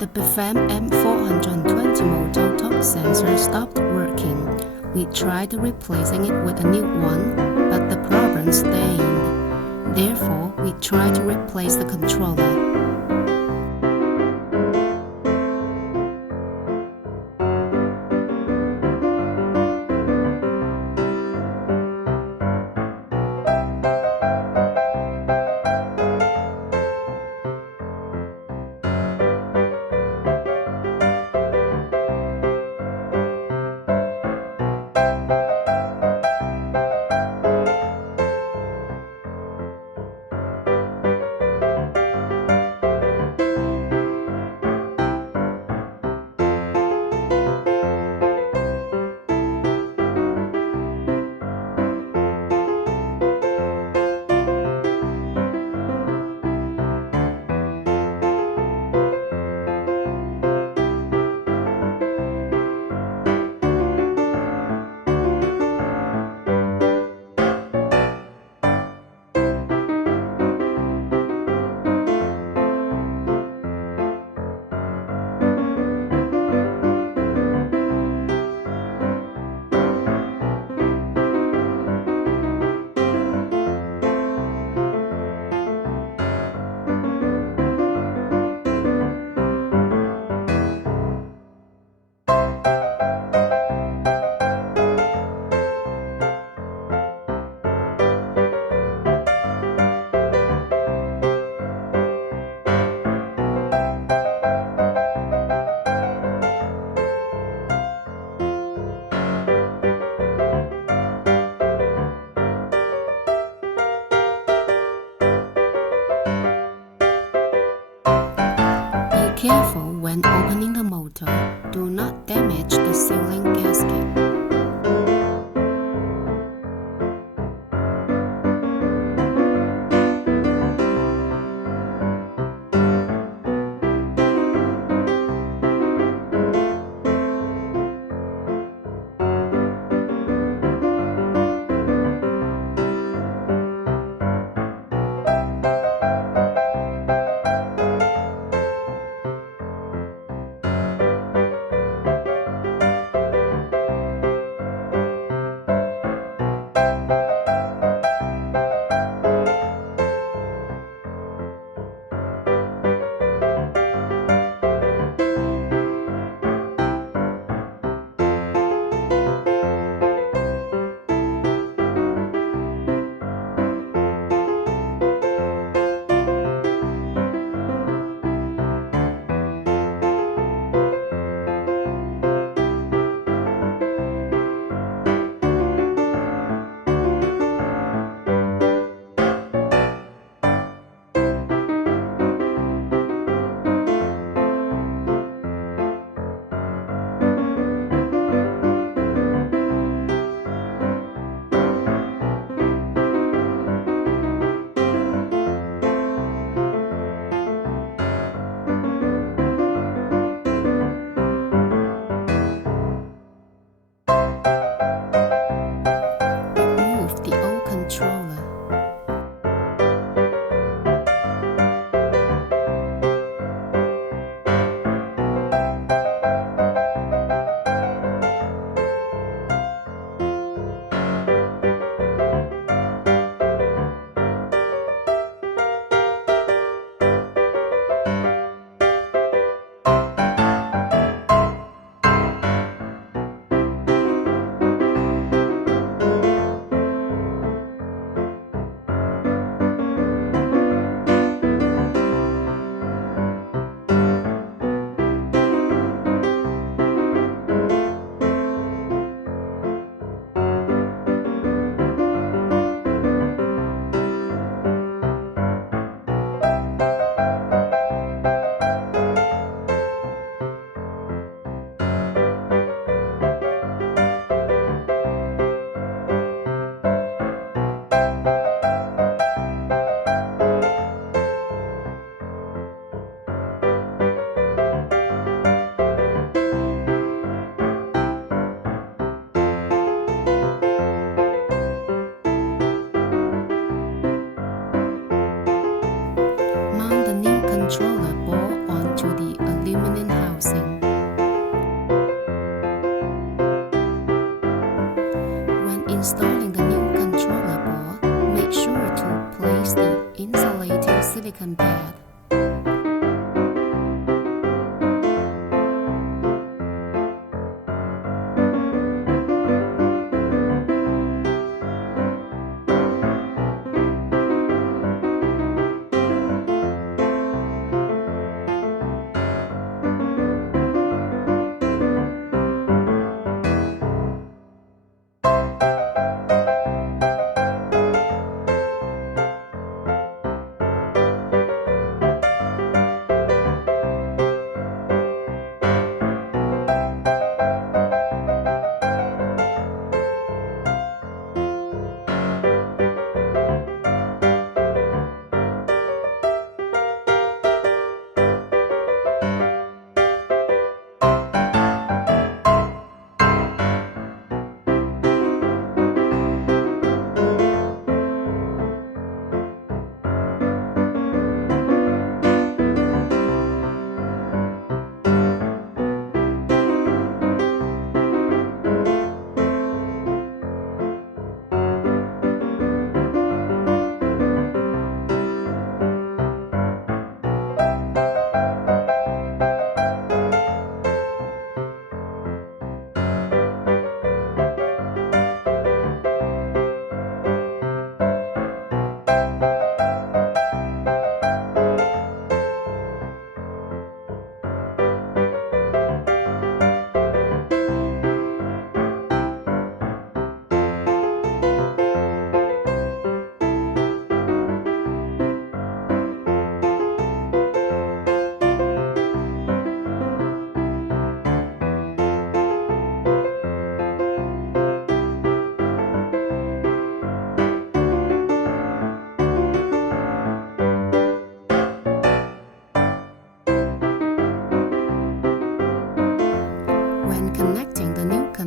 The Bafang M420 motor torque sensor stopped working. We tried replacing it with a new one, but the problem stayed. Therefore, we tried to replace the controller. Be careful when opening the motor. Do not damage the sealing gasket.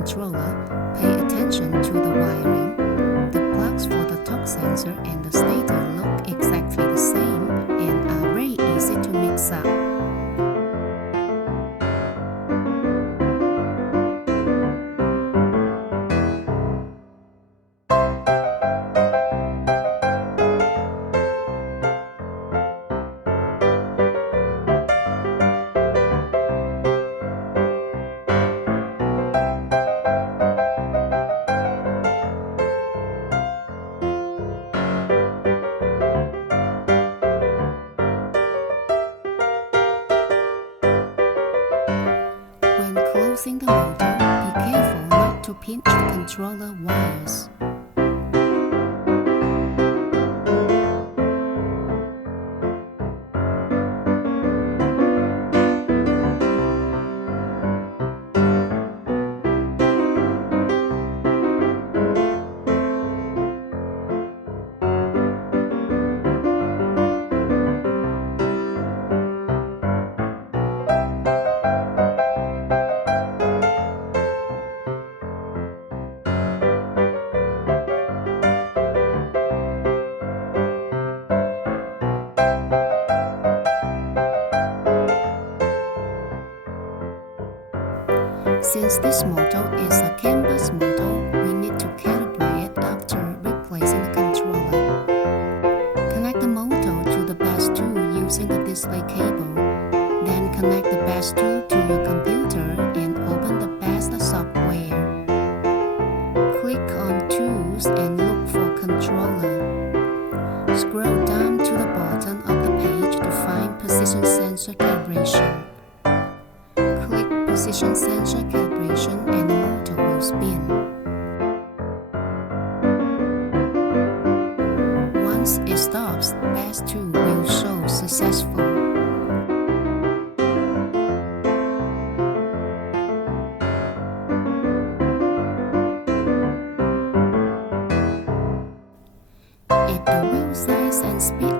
controller, pay attention to the wiring. The plugs for the torque sensor and the stator look exactly the same and are very easy to mix up. Closing the motor, be careful not to pinch the controller wires. Since this motor is a CANbus motor, we need to calibrate it after replacing the controller. Connect the motor to the Besst tool using the display cable. Then connect the Besst tool to your computer and open the Besst software. Click on Tools and look for Controller. Scroll down to the bottom of the page to find Position Sensor Calibration. Position sensor calibration and the motor will spin. Once it stops, Besst tool will show successful. If the wheel size and speed